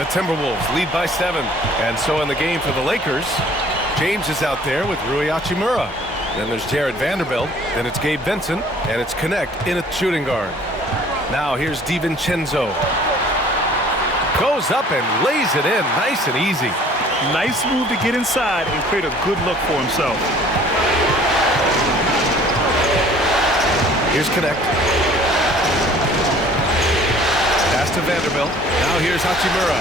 The Timberwolves lead by 7. And so in the game for the Lakers, James is out there with Rui Hachimura. Then there's Jared Vanderbilt. Then it's Gabe Vincent. And it's Connect in at shooting guard. Now here's DiVincenzo. Goes up and lays it in nice and easy. Nice move to get inside and create a good look for himself. Here's Connect. Pass to Vanderbilt. Now here's Hachimura.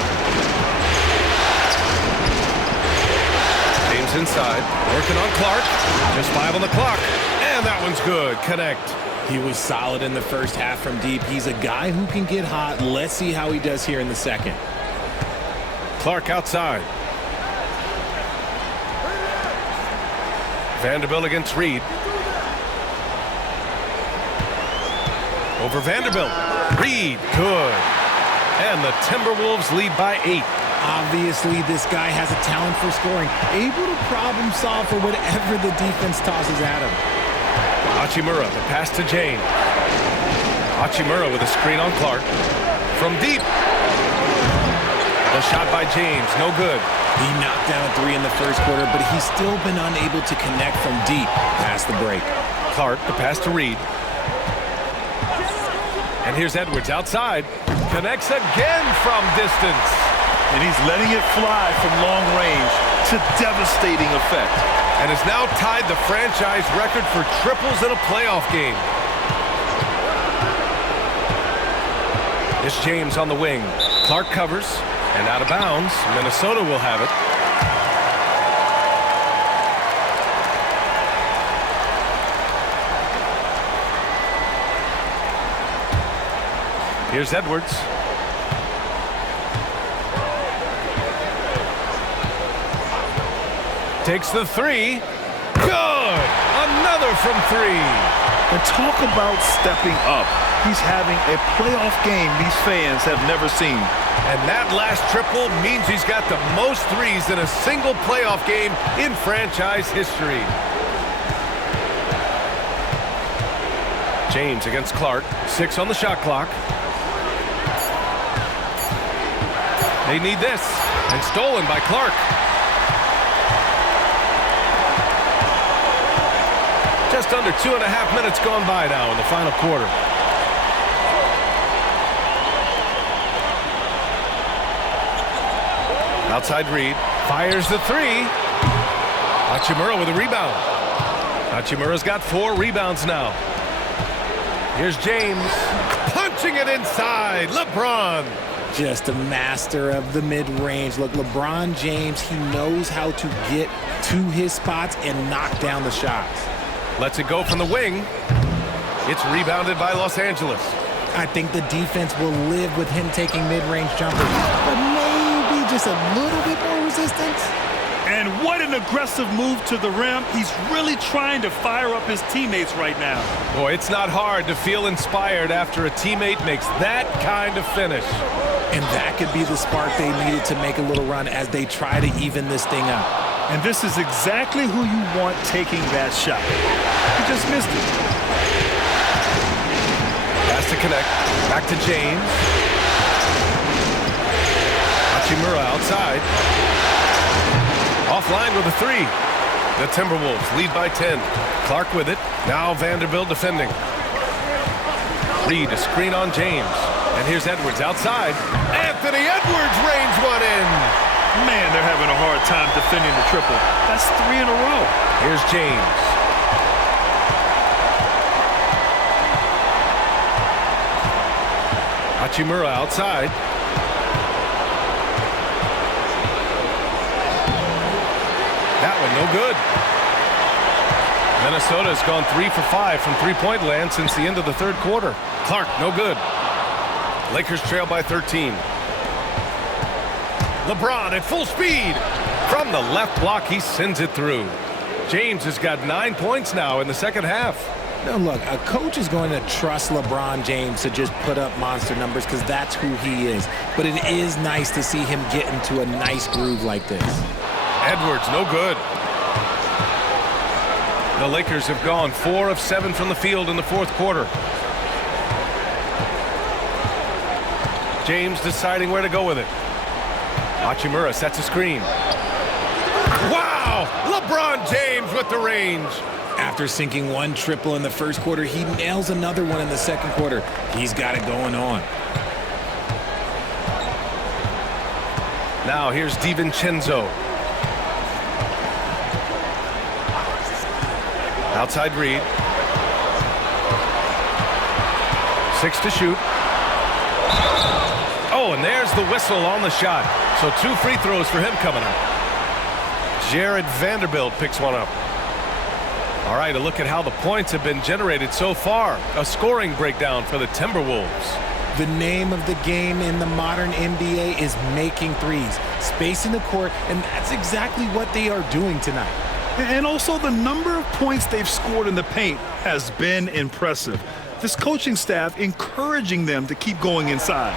James inside. Working on Clark. Just 5 on the clock. And that one's good. Connect. He was solid in the first half from deep. He's a guy who can get hot. Let's see how he does here in the second. Clark outside. Vanderbilt against Reed. Over Vanderbilt. Reed, good. And the Timberwolves lead by 8. Obviously, this guy has a talent for scoring. Able to problem solve for whatever the defense tosses at him. Hachimura, the pass to James. Hachimura with a screen on Clark. From deep. The shot by James, no good. He knocked down a 3 in the first quarter, but he's still been unable to connect from deep past the break. Clark, the pass to Reed. And here's Edwards outside. Connects again from distance. And he's letting it fly from long range to devastating effect. And has now tied the franchise record for triples in a playoff game. It's James on the wing. Clark covers. And out of bounds. Minnesota will have it. Here's Edwards. Takes the 3. Good! Another from 3. And talk about stepping up. He's having a playoff game these fans have never seen. And that last triple means he's got the most threes in a single playoff game in franchise history. James against Clark. 6 on the shot clock. They need this. And stolen by Clark. Just under 2.5 minutes gone by now in the final quarter. Outside Reed. Fires the 3. Hachimura with a rebound. Hachimura's got 4 rebounds now. Here's James. Punching it inside. LeBron. Just a master of the mid-range. Look, LeBron James, he knows how to get to his spots and knock down the shots. Lets it go from the wing. It's rebounded by Los Angeles. I think the defense will live with him taking mid-range jumpers, but maybe just a little bit more resistance. And what an aggressive move to the rim. He's really trying to fire up his teammates right now. Boy, it's not hard to feel inspired after a teammate makes that kind of finish. And that could be the spark they needed to make a little run as they try to even this thing up. And this is exactly who you want taking that shot. He just missed it. Pass to Connect. Back to James. Hachimura outside. Offline with a 3. The Timberwolves lead by 10. Clark with it. Now Vanderbilt defending. Reed, a screen on James. And here's Edwards outside. Anthony Edwards rains one in. Man, they're having a hard time defending the triple. That's 3 in a row. Here's James. Hachimura outside. That one no good. Minnesota's gone 3 for 5 from three-point land since the end of the third quarter. Clark, no good. Lakers trail by 13. LeBron at full speed. From the left block, he sends it through. James has got 9 points now in the second half. Now, look, a coach is going to trust LeBron James to just put up monster numbers because that's who he is. But it is nice to see him get into a nice groove like this. Edwards, no good. The Lakers have gone 4 of 7 from the field in the fourth quarter. James deciding where to go with it. Hachimura sets a screen. Wow! LeBron James with the range. After sinking one triple in the first quarter, he nails another one in the second quarter. He's got it going on. Now here's DiVincenzo. Outside Reed. 6 to shoot. Oh, and there's the whistle on the shot. So 2 free throws for him coming up. Jared Vanderbilt picks one up. All right, a look at how the points have been generated so far. A scoring breakdown for the Timberwolves. The name of the game in the modern NBA is making threes, spacing the court, and that's exactly what they are doing tonight. And also the number of points they've scored in the paint has been impressive. This coaching staff encouraging them to keep going inside.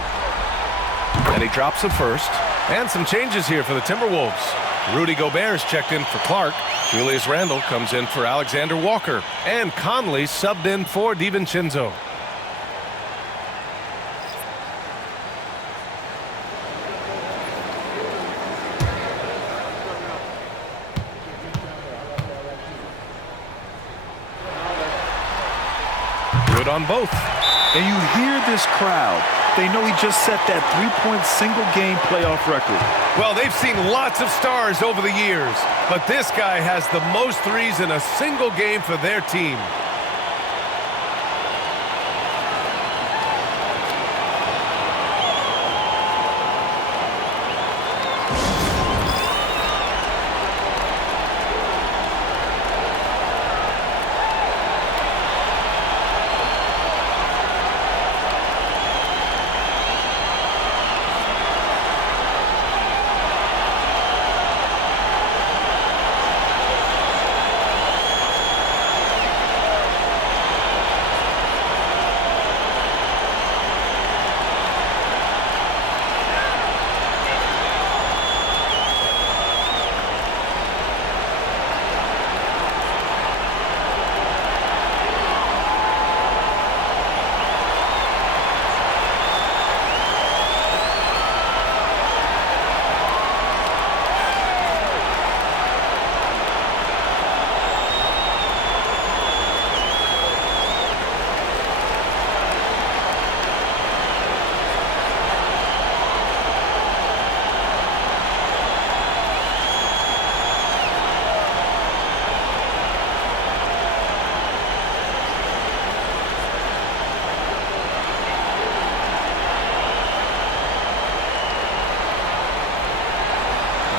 And he drops the first. And some changes here for the Timberwolves. Rudy Gobert's checked in for Clark. Julius Randle comes in for Alexander Walker. And Conley subbed in for DiVincenzo. Good on both. And you hear this crowd. They know he just set that three-point single-game playoff record. Well, they've seen lots of stars over the years, but this guy has the most threes in a single game for their team.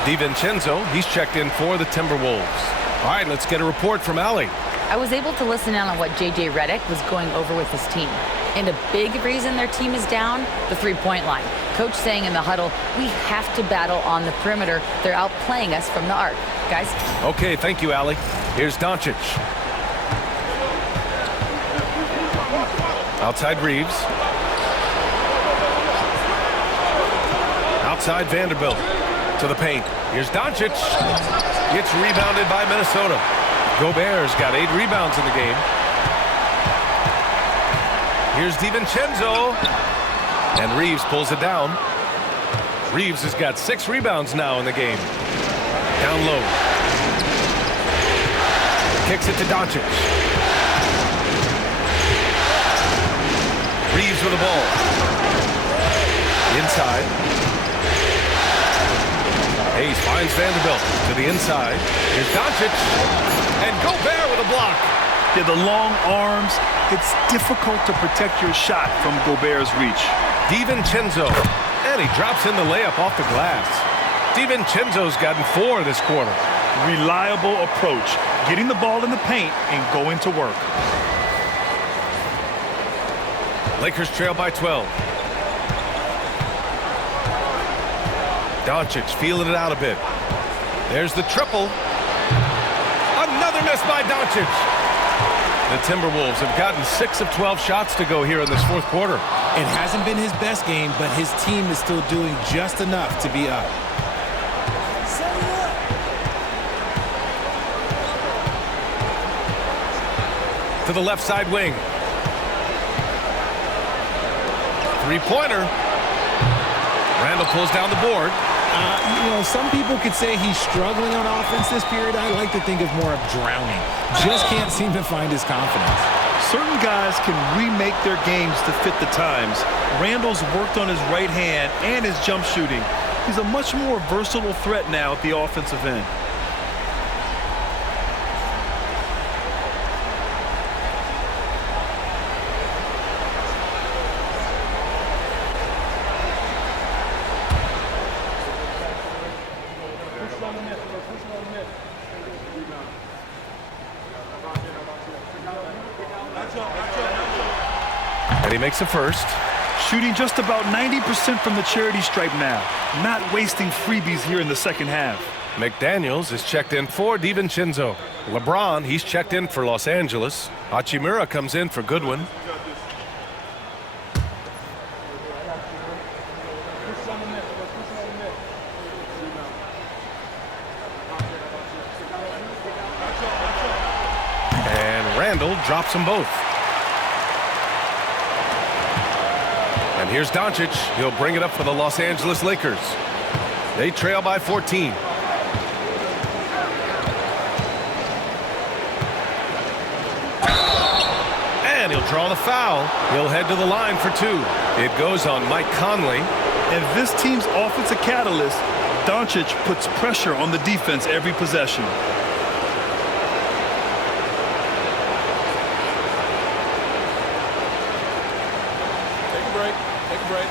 DiVincenzo, he's checked in for the Timberwolves. All right, let's get a report from Allie. I was able to listen in on what J.J. Redick was going over with his team. And a big reason their team is down, the three-point line. Coach saying in the huddle, we have to battle on the perimeter. They're outplaying us from the arc. Guys? Okay, thank you, Allie. Here's Doncic. Outside Reeves. Outside Vanderbilt. To the paint. Here's Doncic. Gets rebounded by Minnesota. Gobert's got 8 rebounds in the game. Here's DiVincenzo. And Reeves pulls it down. Reeves has got 6 rebounds now in the game. Down low. Kicks it to Doncic. Reeves with the ball. Inside. Hayes finds Vanderbilt to the inside. Here's Doncic. And Gobert with a block. Yeah, the long arms. It's difficult to protect your shot from Gobert's reach. DiVincenzo. And he drops in the layup off the glass. DiVincenzo's gotten 4 this quarter. Reliable approach. Getting the ball in the paint and going to work. Lakers trail by 12. Doncic feeling it out a bit. There's the triple. Another miss by Doncic. The Timberwolves have gotten 6 of 12 shots to go here in this fourth quarter. It hasn't been his best game, but his team is still doing just enough to be up. To the left side wing. Three-pointer. Randle pulls down the board. Some people could say he's struggling on offense this period. I like to think of more of drowning. Just can't seem to find his confidence. Certain guys can remake their games to fit the times. Randall's worked on his right hand and his jump shooting. He's a much more versatile threat now at the offensive end. And he makes the first. Shooting just about 90% from the charity stripe now. Not wasting freebies here in the second half. McDaniels is checked in for DiVincenzo. LeBron, he's checked in for Los Angeles. Hachimura comes in for Goodwin. And Randall drops them both. And here's Doncic. He'll bring it up for the Los Angeles Lakers. They trail by 14. And he'll draw the foul. He'll head to the line for two. It goes on Mike Conley. And this team's offensive catalyst, Doncic puts pressure on the defense every possession. Take a break.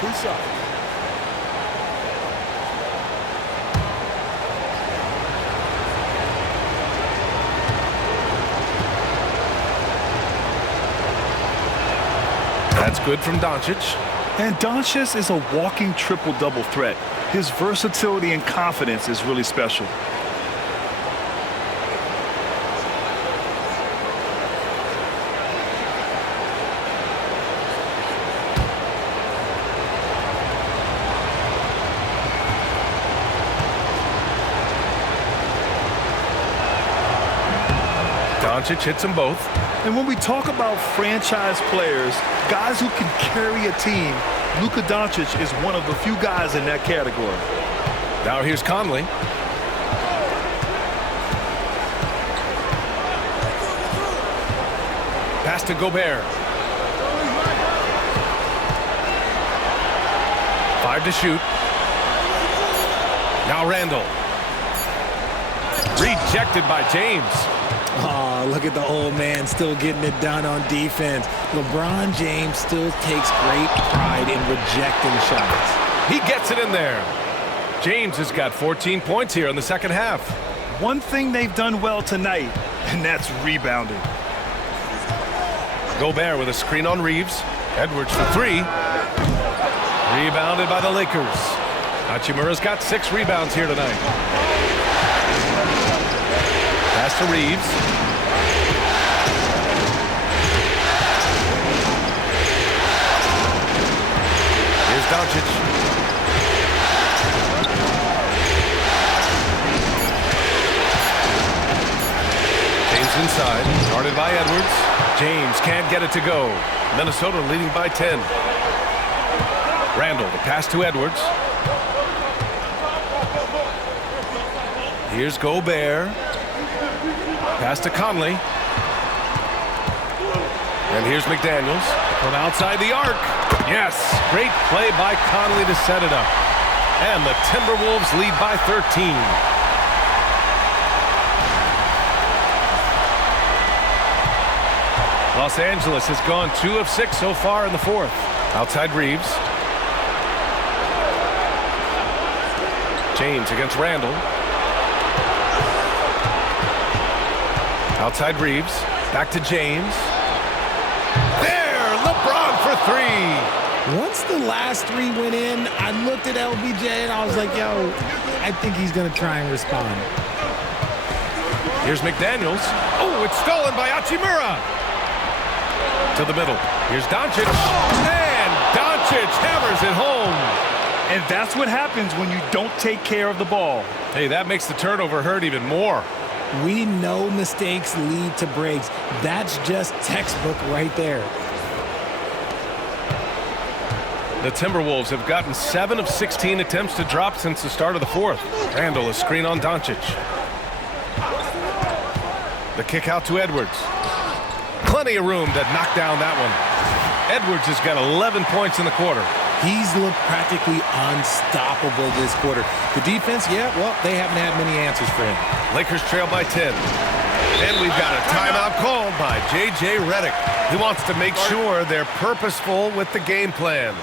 2 shots. That's good from Doncic. And Doncic is a walking triple-double threat. His versatility and confidence is really special. Doncic hits them both. And when we talk about franchise players, guys who can carry a team, Luka Doncic is one of the few guys in that category. Now here's Conley. Pass to Gobert. 5 to shoot. Now Randall. Rejected by James. Oh, look at the old man still getting it done on defense. LeBron James still takes great pride in rejecting shots. He gets it in there. James has got 14 points here in the second half. One thing they've done well tonight, and that's rebounding. Gobert with a screen on Reeves. Edwards for 3. Rebounded by the Lakers. Hachimura's got 6 rebounds here tonight. Pass to Reeves. Here's Doncic. James inside. Guarded by Edwards. James can't get it to go. Minnesota leading by 10. Randall, the pass to Edwards. Here's Gobert. Pass to Conley. And here's McDaniels from outside the arc. Yes, great play by Conley to set it up. And the Timberwolves lead by 13. Los Angeles has gone 2 of 6 so far in the fourth. Outside Reeves. James against Randall. Outside Reeves. Back to James. There! LeBron for 3. Once the last 3 went in, I looked at LBJ and I was like, yo, I think he's going to try and respond. Here's McDaniels. Oh, it's stolen by Hachimura. To the middle. Here's Doncic. And Doncic hammers it home. And that's what happens when you don't take care of the ball. Hey, that makes the turnover hurt even more. We know mistakes lead to breaks. That's just textbook right there. The Timberwolves have gotten 7 of 16 attempts to drop since the start of the fourth. Randall a screen on Doncic. The kick out to Edwards. Plenty of room to knock down that one. Edwards has got 11 points in the quarter. He's looked practically unstoppable this quarter. The defense, yeah, well, they haven't had many answers for him. Lakers trail by 10. And we've got a timeout called by J.J. Redick. He wants to make sure they're purposeful with the game plan.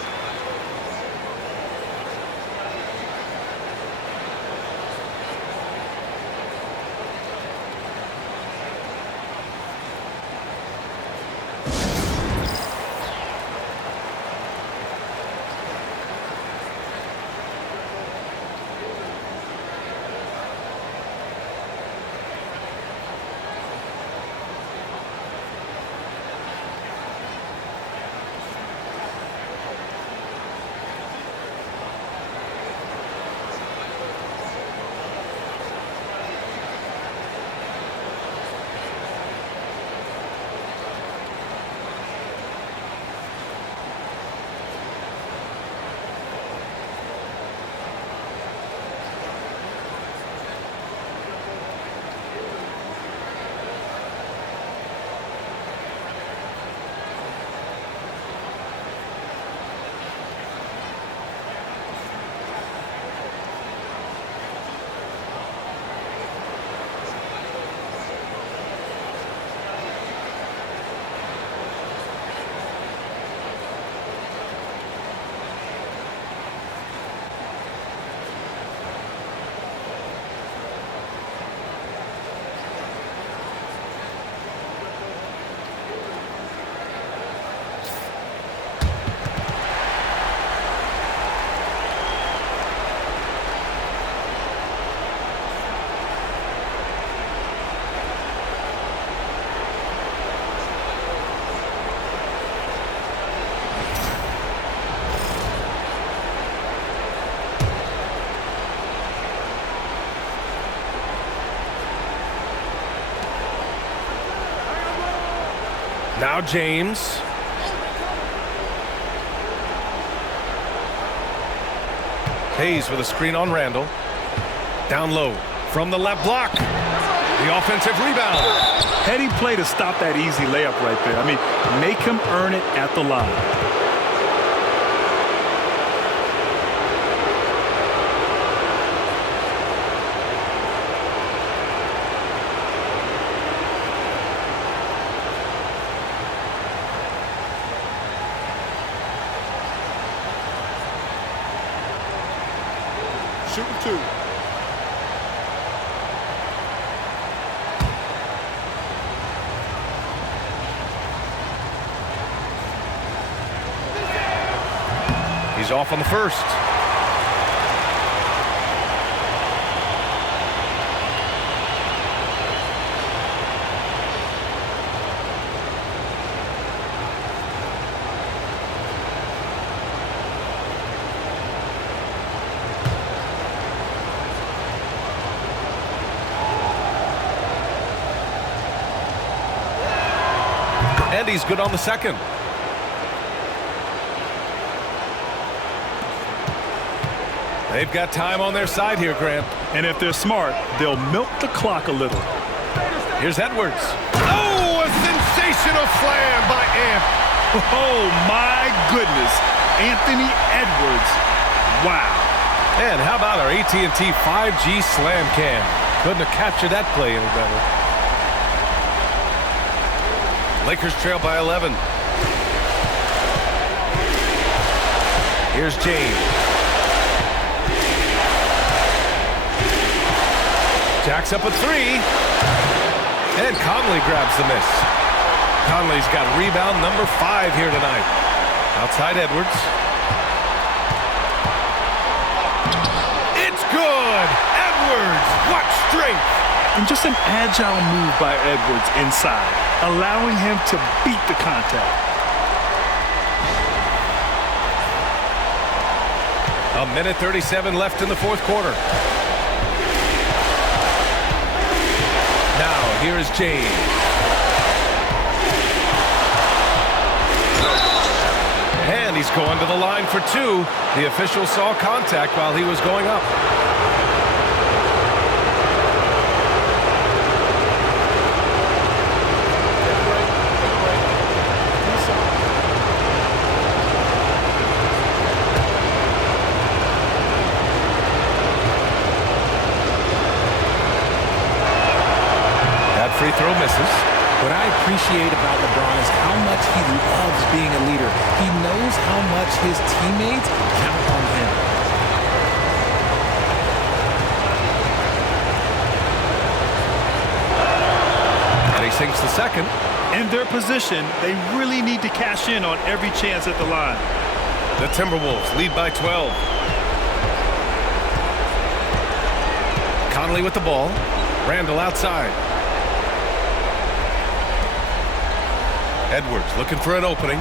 Now James. Hayes with a screen on Randall. Down low from the left block. The offensive rebound. Heady play to stop that easy layup right there. I mean, make him earn it at the line. Shooting 2. He's off on the first. And he's good on the second. They've got time on their side here, Grant. And if they're smart, they'll milk the clock a little. Here's Edwards. Oh, a sensational slam by Ant. Oh, my goodness. Anthony Edwards. Wow. And how about our AT&T 5G slam cam? Couldn't have captured that play any better. Lakers trail by 11. Here's James. Jacks up a three. And Conley grabs the miss. Conley's got rebound number 5 here tonight. Outside Edwards. It's good! Edwards! What strength! And just an agile move by Edwards inside, allowing him to beat the contact. A minute 37 left in the fourth quarter. Now, here is James. And He's going to the line for two. The official saw contact while he was going up. That free throw misses. What I appreciate about LeBron is how much he loves being a leader. He knows how much his teammates count on him. And he sinks the second. In their position, they really need to cash in on every chance at the line. The Timberwolves lead by 12. Conley with the ball. Randall outside. Edwards looking for an opening.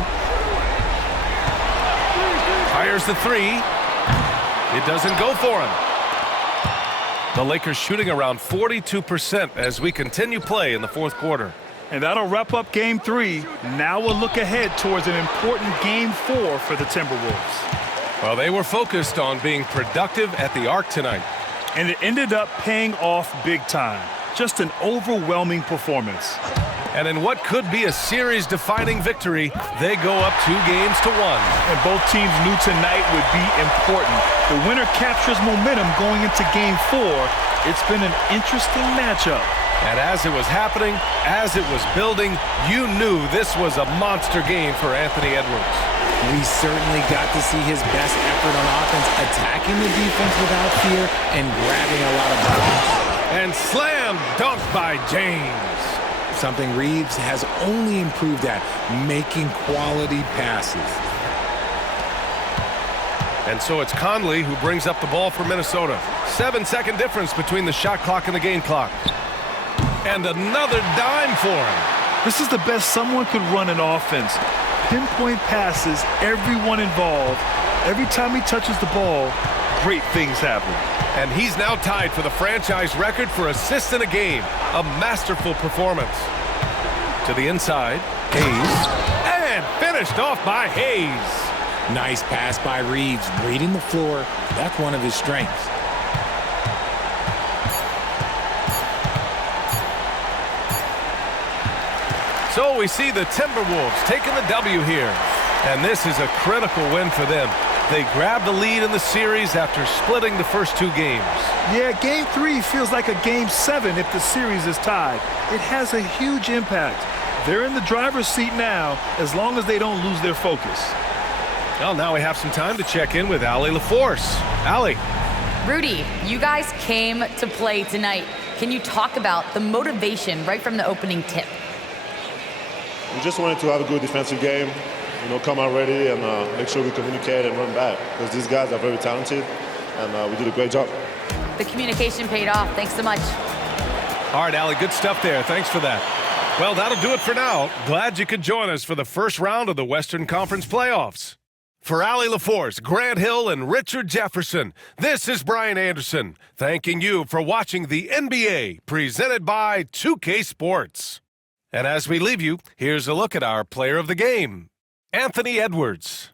Fires the three. It doesn't go for him. The Lakers shooting around 42% as we continue play in the fourth quarter. And that'll wrap up Game 3. Now we'll look ahead towards an important Game 4 for the Timberwolves. Well, they were focused on being productive at the arc tonight. And it ended up paying off big time. Just an overwhelming performance. And in what could be a series-defining victory, they go up 2-1. And both teams knew tonight would be important. The winner captures momentum going into Game 4. It's been an interesting matchup. And as it was happening, as it was building, you knew this was a monster game for Anthony Edwards. We certainly got to see his best effort on offense, attacking the defense without fear and grabbing a lot of buckets. And slam dunk by James. Something Reeves has only improved at, making quality passes. And so it's Conley who brings up the ball for Minnesota. 7-second difference between the shot clock and the game clock. And another dime for him. This is the best someone could run an offense. Pinpoint passes, everyone involved. Every time he touches the ball, great things happen. And he's now tied for the franchise record for assists in a game. A masterful performance. To the inside, Hayes. And finished off by Hayes. Nice pass by Reeves, reading the floor. That's one of his strengths. So we see the Timberwolves taking the W here. And this is a critical win for them. They grabbed the lead in the series after splitting the first 2 games. Yeah, Game 3 feels like a Game 7 if the series is tied. It has a huge impact. They're in the driver's seat now as long as they don't lose their focus. Well, now we have some time to check in with Allie LaForce. Allie. Rudy, you guys came to play tonight. Can you talk about the motivation right from the opening tip? We just wanted to have a good defensive game, come out ready and make sure we communicate and run back because these guys are very talented and we did a great job. The communication paid off. Thanks so much. All right, Allie, good stuff there. Thanks for that. Well, that'll do it for now. Glad you could join us for the first round of the Western Conference playoffs. For Allie LaForce, Grant Hill, and Richard Jefferson, this is Brian Anderson, thanking you for watching the NBA presented by 2K Sports. And as we leave you, here's a look at our player of the game, Anthony Edwards.